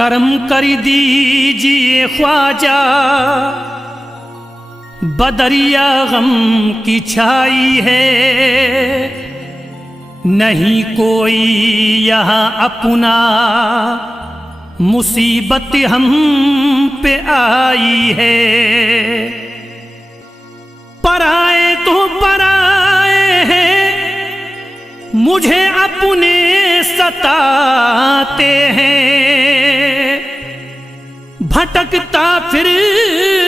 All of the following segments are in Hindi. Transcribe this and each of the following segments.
करम कर दीजिए ख्वाजा, बदरिया गम की छाई है, नहीं कोई यहाँ अपना, मुसीबत हम पे आई है। पराए तो पराए हैं, मुझे अपने सताते हैं, भटकता फिर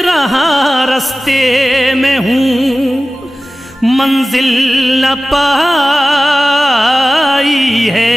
रहा रास्ते में हूँ, मंजिल न पाई है।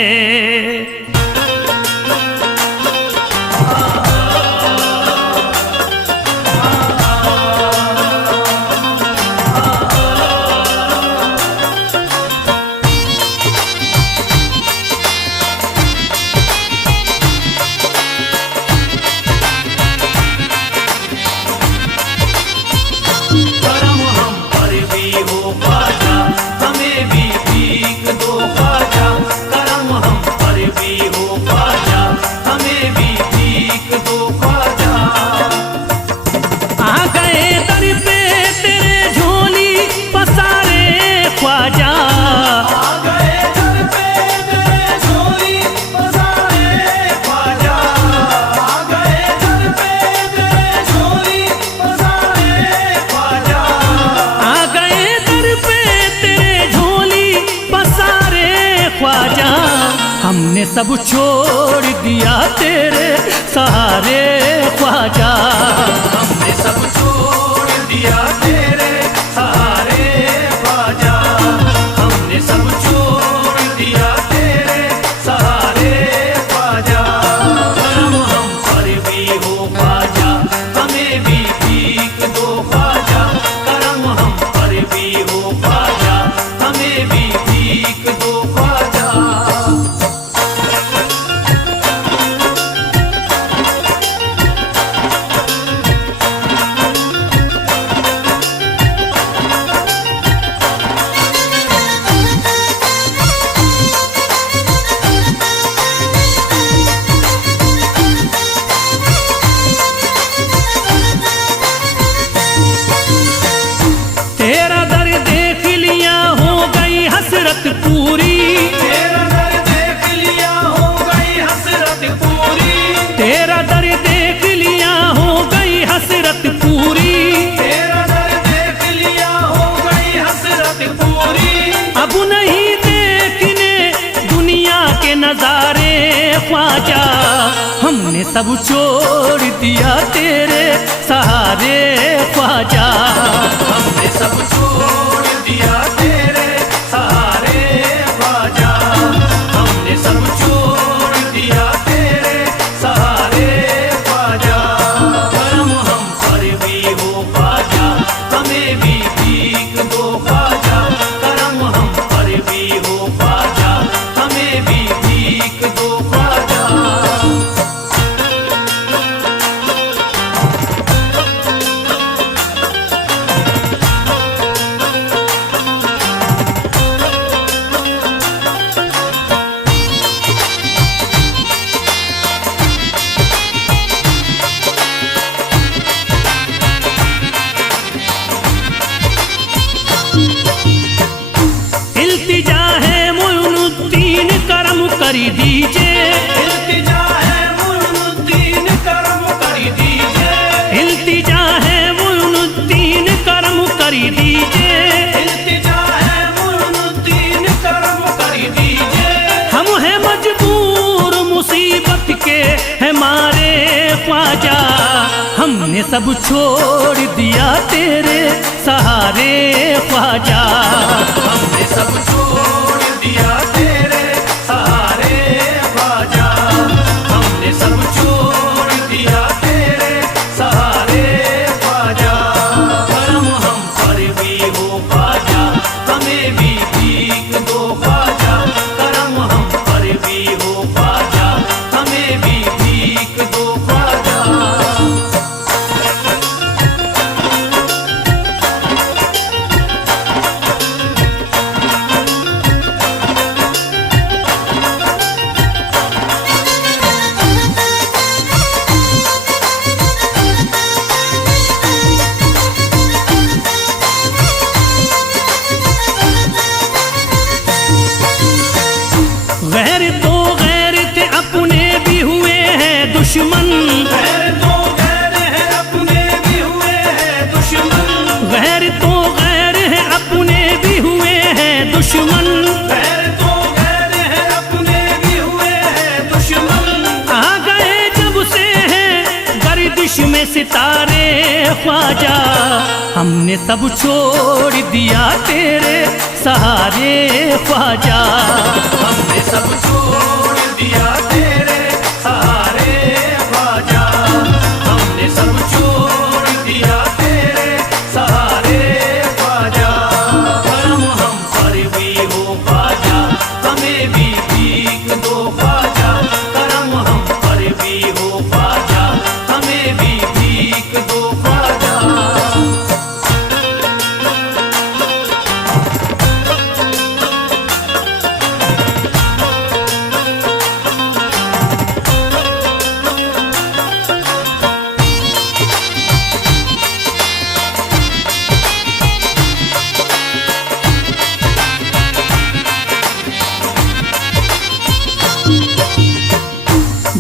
हमने सब छोड़ दिया तेरे सहारे ख्वाजा, हमने सब छोड़ दिया तेरे सहारे ख्वाजा, हमने सब छोड़ दिया तेरे सहारे ख्वाजा। करम हम पर भी हो ख्वाजा, हमें भी भीख दो ख्वाजा, करम हम पर भी हो ख्वाजा, हमें भी भीख दो ख्वाजा। तेरा दर देख लिया हो गई हसरत पूरी, तेरा दर देख लिया हो गई हसरत पूरी, तेरा दर देख लिया हो गई हसरत पूरी, तेरा दर देख लिया हो गई हसरत पूरी। अब नहीं देखने दुनिया के नजारे ख्वाजा, हमने सब छोड़ दिया तेरे सहारे ख्वाजा, हमने सब छोड़ दिया तेरे सहारे ख्वाजा, हमने सब छोड़ दिया तेरे सहारे ख्वाजा। करम हम पर भी हो ख्वाजा, हमें भी भीख दो ख्वाजा, करम हम पर भी हो ख्वाजा, हमें भी भीख दो ख्वाजा। इल्तिजा है मोइनुद्दीन करम कर दीजिए, इल्तिजा है मोइनुद्दीन करम कर दीजिए, इल्तिजा है मोइनुद्दीन करम कर दीजिए, इल्तिजा है मोइनुद्दीन करम कर दीजिए। हम हैं मजबूर मुसीबत के हमारे ख्वाजा, हमने सब छोड़ दिया तेरे सहारे ख्वाजा, हमने सब छोड़ दिया तेरे सहारे ख्वाजा, हमने सब छोड़ दिया तेरे सहारे ख्वाजा। करम हम पर भी हो ख्वाजा, हमें भी भीख दो ख्वाजा, करम हम पर भी हो ख्वाजा, हमें भी भीख दो ख्वाजा। सितारे ख्वाजा, हमने सब छोड़ दिया तेरे सहारे ख्वाजा। हमने सब छोड़ दिया तेरे सहारे ख्वाजा, हमने सब छोड़ दिया तेरे सहारे ख्वाजा। करम हम पर भी हो ख्वाजा, हमें भी भीख दो ख्वाजा। करम हम पर भी हो ख्वाजा, हमें भी भीख दो ख्वाजा।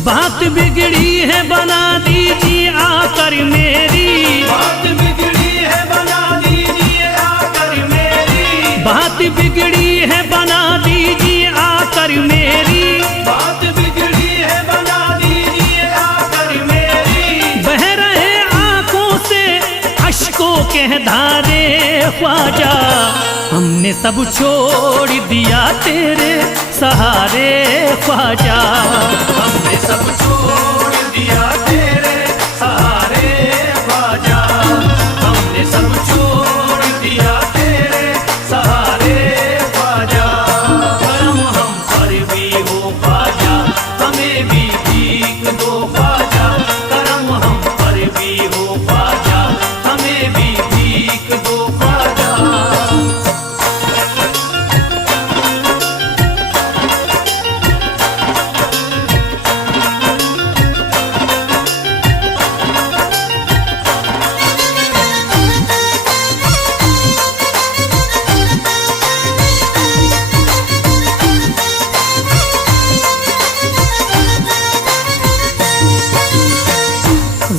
बात बिगड़ी है बना दीजिए आकर मेरी, बात बिगड़ी है बना दीजिए आकर मेरी। बात बिगड़ी है बना दीजिए आकर मेरी। बात बिगड़ी है बना दीजिए आकर मेरी। बह रहे आंखों से अश्कों के धारे ख्वाजा, हमने सब छोड़ दिया तेरे सहारे ख्वाजा। हमने सब छोड़ दिया तेरे सहारे ख्वाजा, हमने सब छोड़ दिया तेरे सहारे ख्वाजा। करम हम पर भी हो ख्वाजा, हमें भी भीख दो ख्वाजा। करम हम पर भी हो ख्वाजा, हमें भी भीख दो ख्वाजा।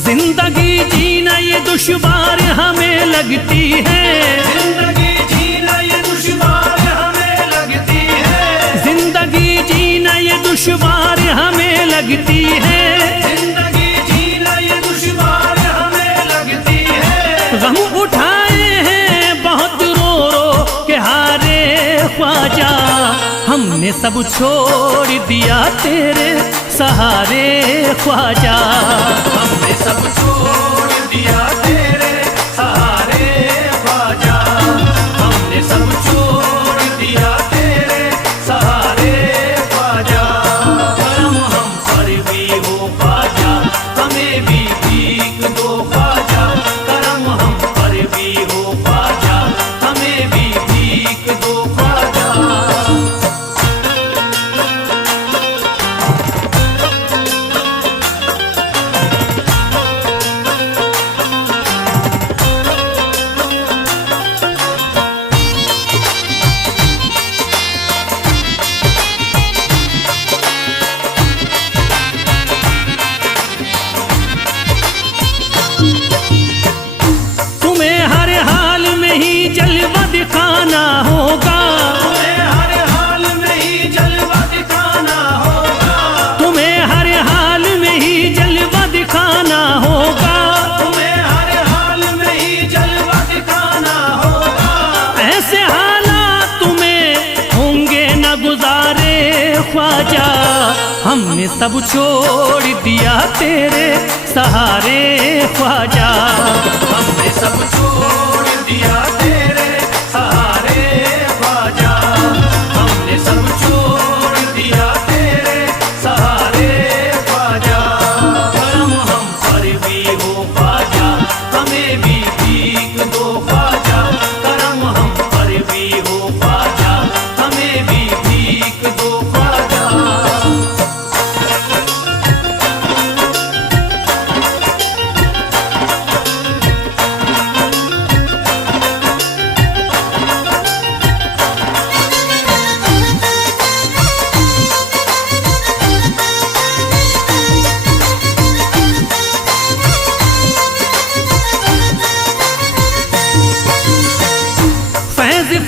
जिंदगी जीना ये दुश्वार हमें लगती है, जिंदगी जीना ये दुश्वार हमें लगती है। जिंदगी जीना ये दुश्वार हमें लगती है। जिंदगी जीना ये दुश्वार हमें लगती है। गम उठाए हैं बहुत रो रो के हारे ख्वाजा, हमने सब छोड़ दिया तेरे सहारे ख्वाजा। हमने सब छोड़ दिया तेरे सहारे ख्वाजा, हमने सब छोड़ दिया तेरे सहारे ख्वाजा। करम हम पर भी हो ख्वाजा, हमें भी भीख दो ख्वाजा। करम हम पर भी हो ख्वाजा, हमें भी भीख दो ख्वाजा। तुम्हें हर हाल में ही जलवा दिखाना होगा, तुम्हें हर हाल में ही जलवा दिखाना होगा। तुम्हें हर हाल में ही जलवा दिखाना होगा। तुम्हें हर हाल में ही जलवा दिखाना होगा। ऐसे हालात तुम्हें होंगे न गुजारे ख्वाजा, हमने सब छोड़ दिया तेरे सहारे ख्वाजा। हमने सब छोड़ दिया तेरे सहारे ख्वाजा, हमने सब छोड़ दिया तेरे सहारे ख्वाजा। करम हम पर भी हो ख्वाजा, हमें भी भीख दो ख्वाजा। करम हम पर भी हो ख्वाजा, हमें भी भीख दो ख्वाजा।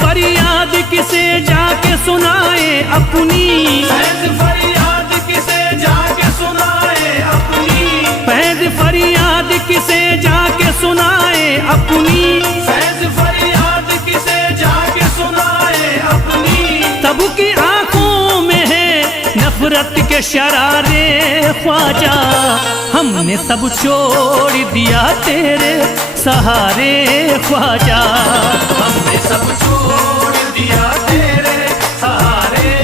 फरियाद किसे जाके सुनाए अपनी, फैज़ फरियाद किसे जाके सुनाए अपनी। फैज़ फरियाद किसे के शरारे ख्वाजा, हमने सब छोड़ दिया तेरे सहारे ख्वाजा। हमने सब छोड़ दिया तेरे सहारे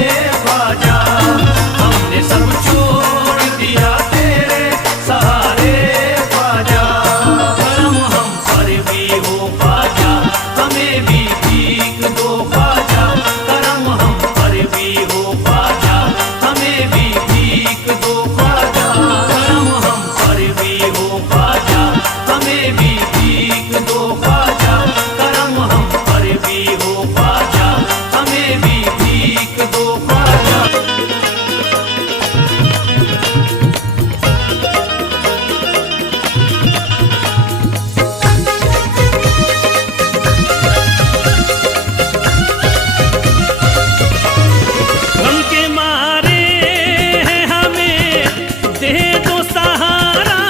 ख्वाजा, हमने सब छोड़ दिया तेरे सहारे ख्वाजा। करम हम पर भी हो ख्वाजा, हमें भी भीख दो ख्वाजा। करम हम पर भी हो ख्वाजा, हमें भी भीख दो ख्वाजा। करम हम पर भी हो ख्वाजा, हमें भी भीख दो ख्वाजा। करम हम पर भी हो ख्वाजा, हमें भी भीख दो ख्वाजा। गम के मारे हैं हमें दे दो सहारा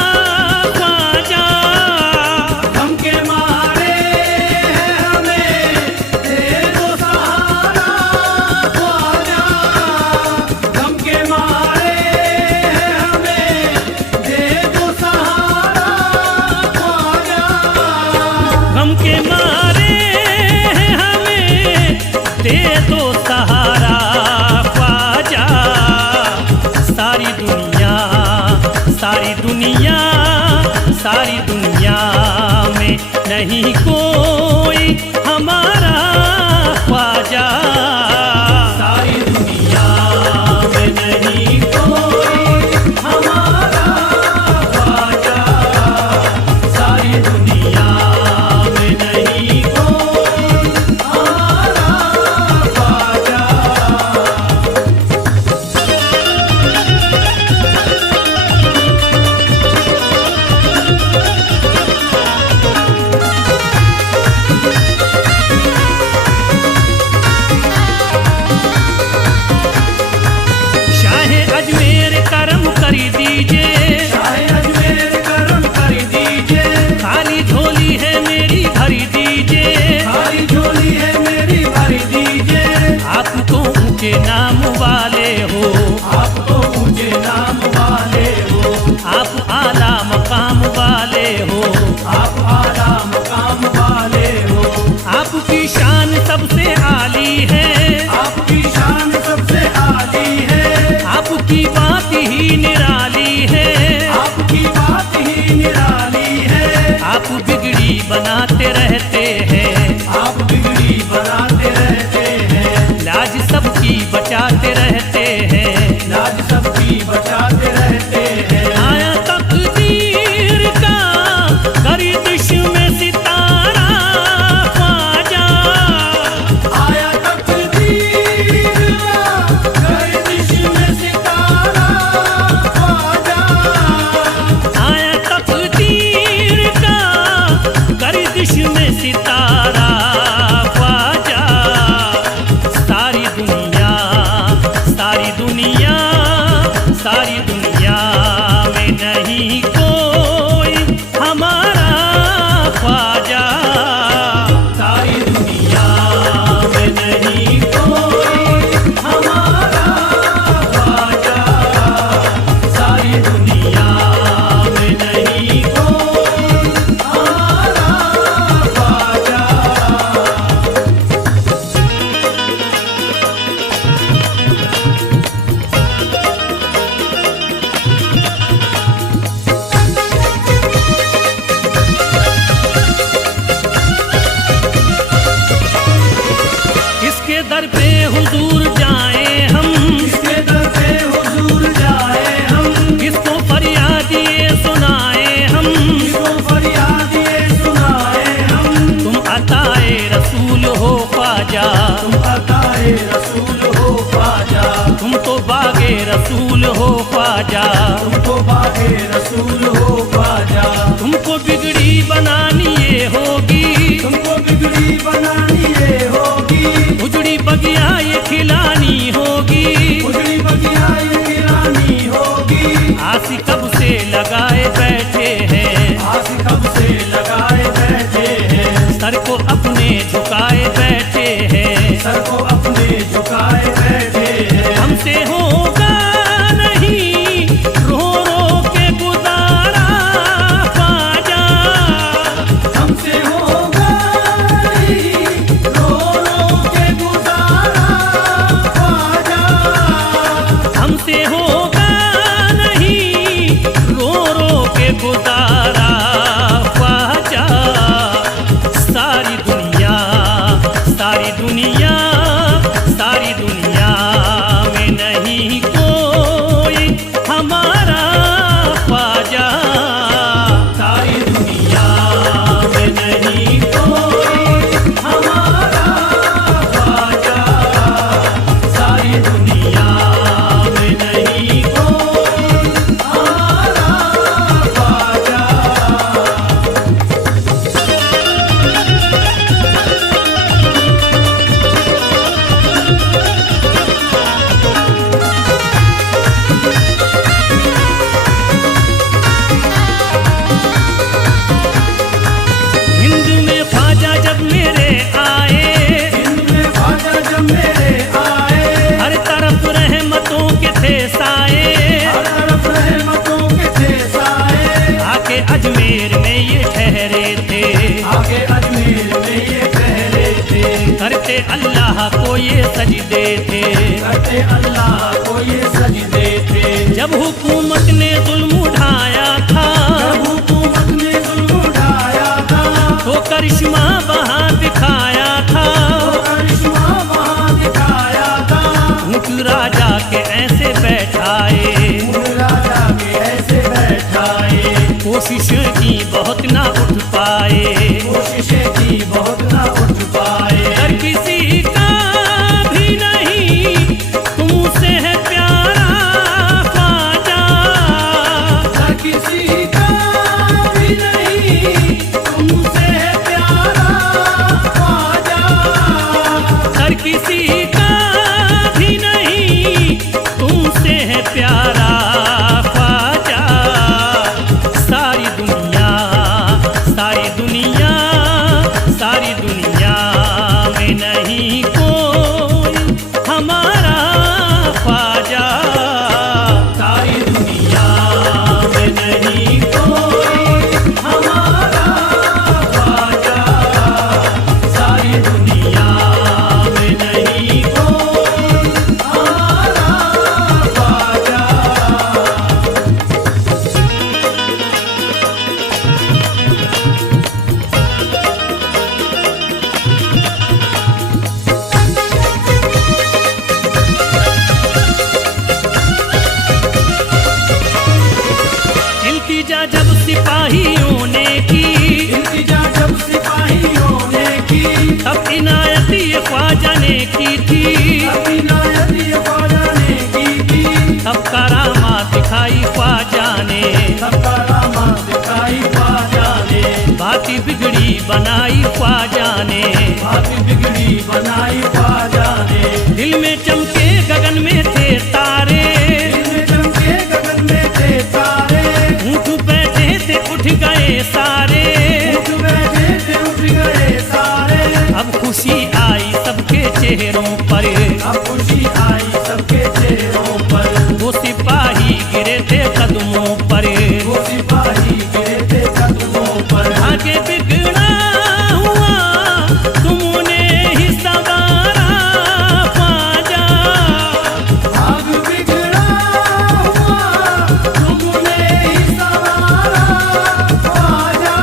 ख्वाजा। गम के मारे हैं हमें दे दो सहारा ख्वाजा। गम के मारे हैं हमें दे दो सहारा ख्वाजा। गम के मारे हैं हमें दे दो सहारा ख्वाजा। सारी दुनिया सारी दुनिया सारी दुनिया में नहीं कोई हमारा ख्वाजा। सारी दुनिया में नहीं कोई हमारा ख्वाजा। सारी दुनिया में नहीं कोई हमारा ख्वाजा। शाहे अजमेर करम कर दीजिए, शाहे अजमेर करम कर दीजिए। खाली झोली है मेरी भर दीजिए। खाली झोली है मेरी भर दीजिए। आप तो ऊंचे नाम वाले हो, आप तो ऊंचे नाम वाले हो। आप आला मकाम वाले हो। आप आला मकाम वाले हो। आपकी शान सबसे आली है, आपकी शान सबसे आली है। आपकी बात ही निराली है। आपकी बात ही निराली है। आप बिगड़ी बनाते रहते हैं, आप बिगड़ी बनाते रहते हैं। लाज सबकी बचाते रहते हैं। लाज सबकी बचाते रहते हैं। आया तकदीर का गर्दिश में सितारा ख्वाजा। आया तकदीर का गर्दिश में सितारा ख्वाजा। आया तकदीर का गर्दिश में सितारा ख्वाजा। सारी दुनिया सारी दुनिया सारी दुनिया में नहीं कोई हमारा ख्वाजा। सारी दुनिया में नहीं कोई हमारा ख्वाजा। सारी दुनिया में नहीं कोई हमारा ख्वाजा। किसके दर पे हुजूर जाएं हम, इसके दर पे हुजूर जाए हम। किसको फरियाद ये सुनाए हम। इसको फरियाद ये सुनाए हम। तुम अताए रसूल हो ख्वाजा, तुम अताए रसूल हो ख्वाजा। तुम तो बागे रसूल हो ख्वाजा। तुमको बागे रसूल हो ख्वाजा। तुमको बिगड़ी बनानी ये होगी, तुमको बिगड़ी बनानी ये होगी। उजड़ी बगिया ये खिलानी होगी। उजड़ी बगिया ये गिरानी होगी। आस कब से लगाए बैठे हैं, आस कब से लगाए बैठे हैं। सर को अपने झुकाए बैठे हैं। सर को अपने झुकाए बैठे हैं। हमसे होगा नहीं करते अल्लाह को ये सजदे थे, करते अल्लाह को ये सजदे थे। जब हुकूमत ने जुल्म उठाया था, जब हुकूमत ने जुल्म उठाया था, तो करिश्मा वहाँ दिखाया था, तो करिश्मा वहाँ दिखाया था। ऊँट राजा के ऐसे बैठाए, ऊँट राजा के ऐसे बैठाए, कोशिश की बहुत ना उठ पाए, कोशिशें की बहुत ना उठ पाए। हर किसी का भी नहीं तुमसे है प्यारा ख्वाजा, हर किसी का भी नहीं तुमसे है प्यारा ख्वाजा, हर किसी का भी नहीं तुमसे है प्यारा ख्वाजा। सारी दुनिया, सारी दुनिया, सारी दुनिया में नहीं कोई हमारा ख्वाजा, सारी दुनिया में नहीं कोई हमारा ख्वाजा, सारी दुनिया में नहीं कोई हमारा ख्वाजा। इल्तिजा जब सिपाहियों ने की, इल्तिजा जब सिपाहियों ने की, तब इनायत ये ख्वाजा ने की थी, तब इनायत ये ख्वाजा ने की थी, तब करामात दिखाई ख्वाजा ने, तब करामात दिखाई ख्वाजा ने, बाती बिगड़ी बनाई ख्वाजा ने, बात बिगड़ी बनाई ख्वाजा ने। दिल में चमके गगन में थे तारे, दिल में चमके गगन में थे तारे, ऊँट बैठे थे उठ गए सारे, उठ बैठे थे उठ गए सारे। अब खुशी आई सबके चेहरों पर, अब खुशी आई सबके चेहरों पर, वो सिपाही गिरे थे कदमों पर, वो सिपाही गिरे थे कदमों पर। आगे बिगड़ा हुआ तुमने ही सवारा ख्वाजा, आग बिगड़ा हुआ तुमने ही सवारा ख्वाजा,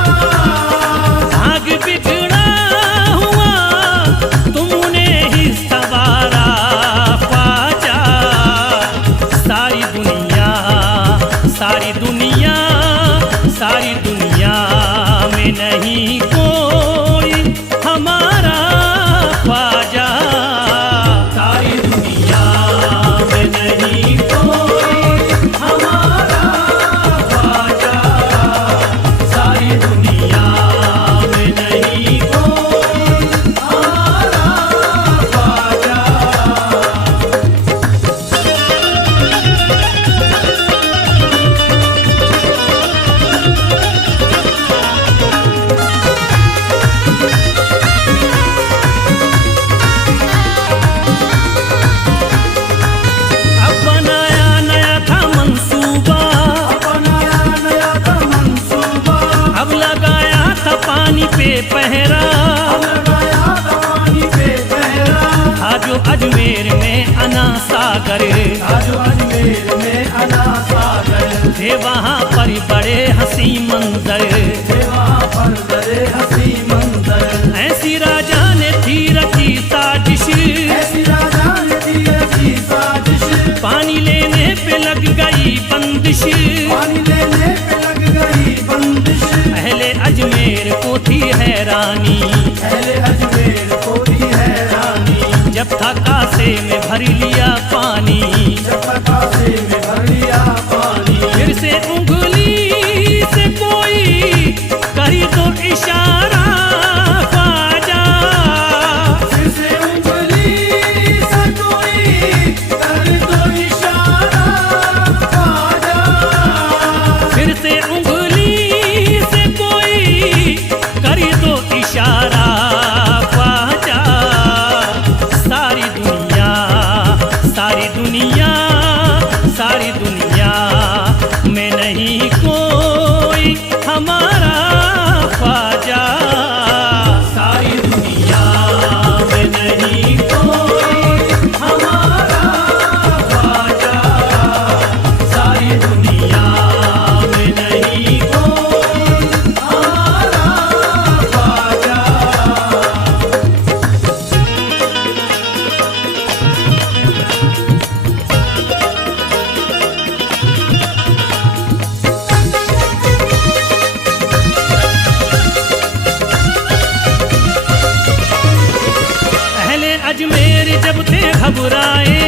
आग बिगड़ा हुआ तुमने ही सवारा ख्वाजा। सारी दुनिया, सारी दुनिया, सारी दुनिया में नहीं कोई हमारा ख्वाजा, सारी दुनिया में नहीं कोई हमारा ख्वाजा, सारी दुनिया में नहीं कोई हमारा ख्वाजा। अब बनाया नया था मंसूबा, अपनाया नया था मंसूबा, अब लगाया था पानी पे पहरा, अब लगाया था पानी पे पहरा। था जो अजमेर में अना सागर, आज अजमेर में अना सागर, थे वहाँ पर बड़े हंसी मंजर, थे वहाँ पर बड़े हंसी मंजर। ऐसी राजा ने थी रची साजिश, ऐसी राजा ने दी रची साजिश, पानी लेने पे लग गई बंदिश, पानी लेने पे लग गई बंदिश। अहले अजमेर को थी हैरानी, पहले अजमेर को भी हैरानी, जब था कासे में भर लिया पानी, जब कासे में भर लिया पानी। फिर से उंगली से कोई करी तो इशारा ख्वाजा, फिर से उंगली से कोई कर दो इशारा ख्वाजा, फिर से उंगली से कोई करी तो इशारा ख्वाजा। सारी दुनिया, घबराए,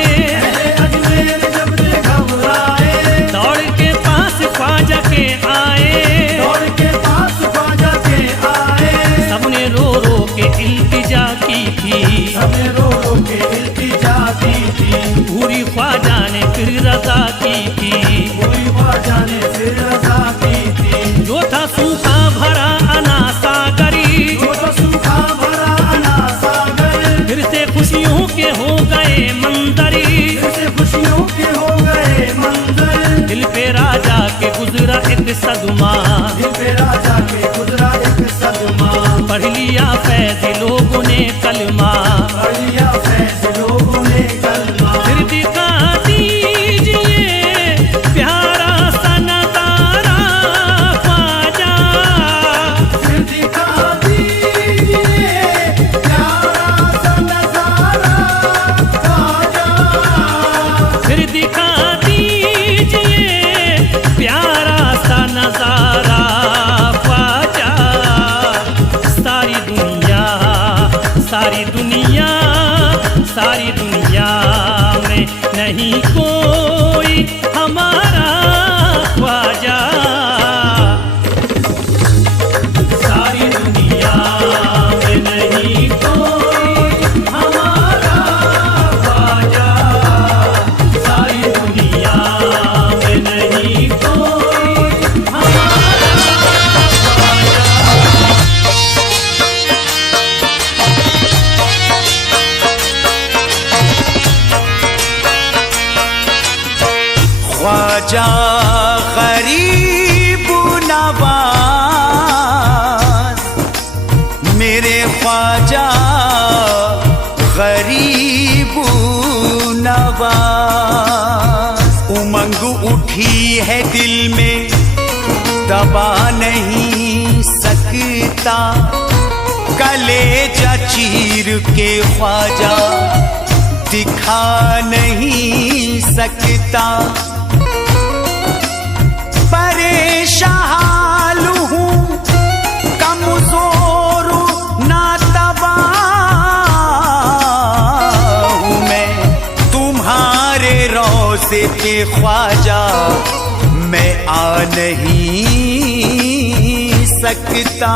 अजमेर जब से घबराए, दौड़ के पास ख्वाजा के आए, दौड़ के पास ख्वाजा के आए, सबने रो रो के इल्तिजा की थी, सबने रो रो के इल्तिजा की थी, पूरी ख्वाजा ने फिर रजा की थी, पूरी ख्वाजा ने फिर रजा की थी। जो था सूखा भरा अना सागरी, जो तो सूखा भरा अना सागर, फिर से खुशियों के हो गए मंदरी, फिर से खुशियों के हो गए मंजर, दिल पे राजा के गुजरा एक सदमा, दिल पे राजा के गुजरा एक सदमा, पढ़ लिया फैज लोगों ने कलमा, पढ़ लिया फैज लोगों ने कलमा। फिर दिखा दीजिए प्यारा सा नजारा ख्वाजा, फिर दिखा दीजिए प्यारा सा नजारा ख्वाजा, फिर दिखा दीजिए प्यारा सा नजारा ख्वाजा। सारी दुनिया, सारी दुनिया, सारी दुनिया में नहीं कोई हमारा ख्वाजा, सारी दुनिया में नहीं कोई हमारा ख्वाजा, सारी दुनिया में नहीं कोई हमारा ख्वाजा। ख्वाजा गरीब नवाज, मेरे ख्वाजा गरीब नवाज। उमंग उठी है दिल में दबा नहीं सकता, कलेजा चीर के ख्वाजा दिखा नहीं सकता। परेशान हूँ, कमजोर नातबा हूँ मैं, तुम्हारे रोज़े पे ख्वाजा मैं आ नहीं सकता।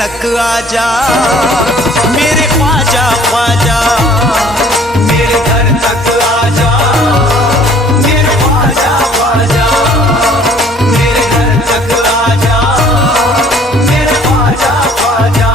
तक आजा मेरे ख्वाजा ख्वाजा, मेरे घर तक आजा मेरे ख्वाजा ख्वाजा, मेरे घर तक आजा मेरे ख्वाजा ख्वाजा।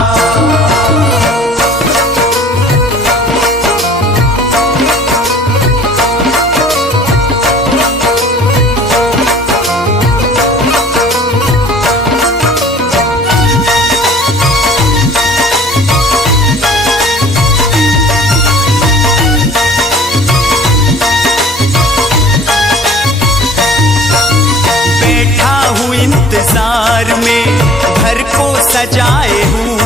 इंतजार में घर को सजाए हूँ,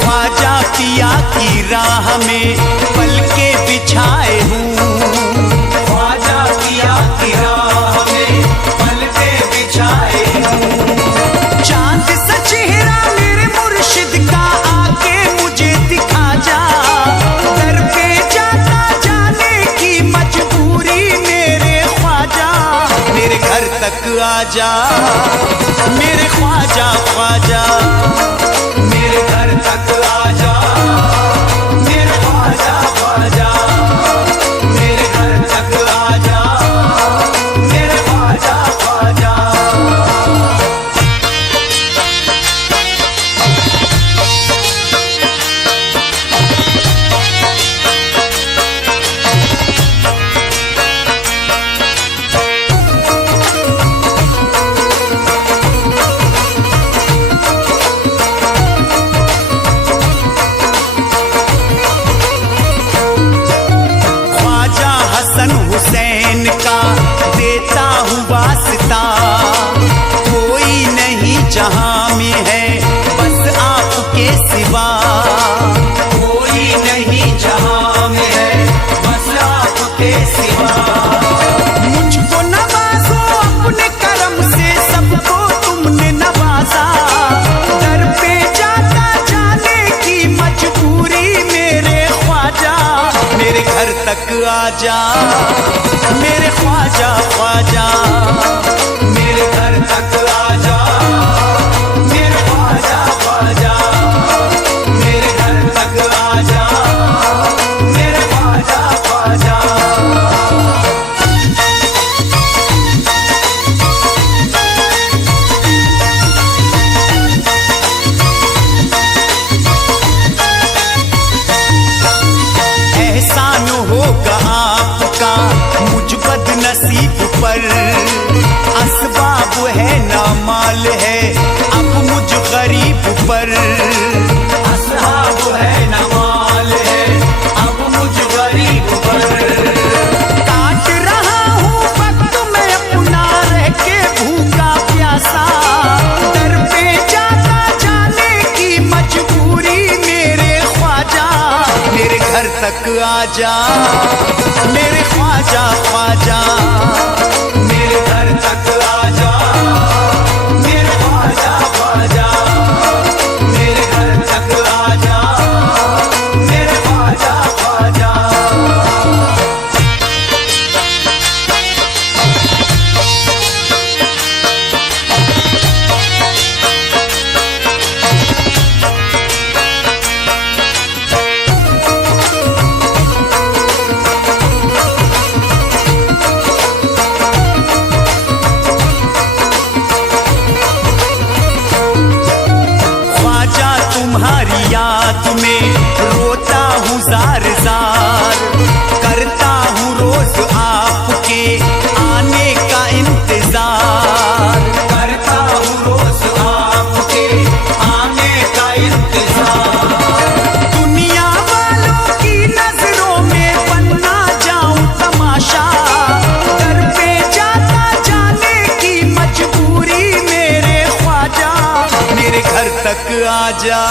ख्वाजा पिया की राह में पलके बिछाए हूँ, ख्वाजा पिया की राह में पलके बिछाए हूँ। चांद सा चेहरा मेरे मुर्शिद का आके मुझे दिखा जा, दर पे जाता जाने की मजबूरी मेरे ख्वाजा, मेरे घर तक आजा मेरे ख्वाजा ख्वाजा, मेरे घर तक आजा मेरे ख्वाजा ख्वाजा, मेरे घर तक आजा मेरे ख्वाजा ख्वाजा। आजा मेरे ख्वाजा ख्वाजा, मेरे घर तक आजा मेरे ख्वाजा ख्वाजा, मेरे घर तक आजा मेरे ख्वाजा ख्वाजा। एहसान होगा आपका मुझ बदनसीब पर, असबाब है ना माल है अब मुझ गरीब पर, असबाब है ना माल है अब मुझ गरीब पर। काट रहा हूँ वक्त मैं अपना रह के भूखा प्यासा, दर पे जाता जाने की मजबूरी मेरे ख्वाजा, मेरे घर तक आजा मेरे ख्वाजा ख्वाजा, मेरे घर तक आजा मेरे ख्वाजा ख्वाजा, मेरे घर तक आजा मेरे ख्वाजा ख्वाजा। ख्वाजा तुम्हारी याद में रोता हूँ जार जार, करता हूँ रोज आपके आने का इंतजार, करता हूँ रोज आपके आने का इंतजार। दुनिया वालों की नजरों में बनना जाऊं तमाशा, दर पे जाता जाने की मजबूरी मेरे ख्वाजा, मेरे घर तक आजा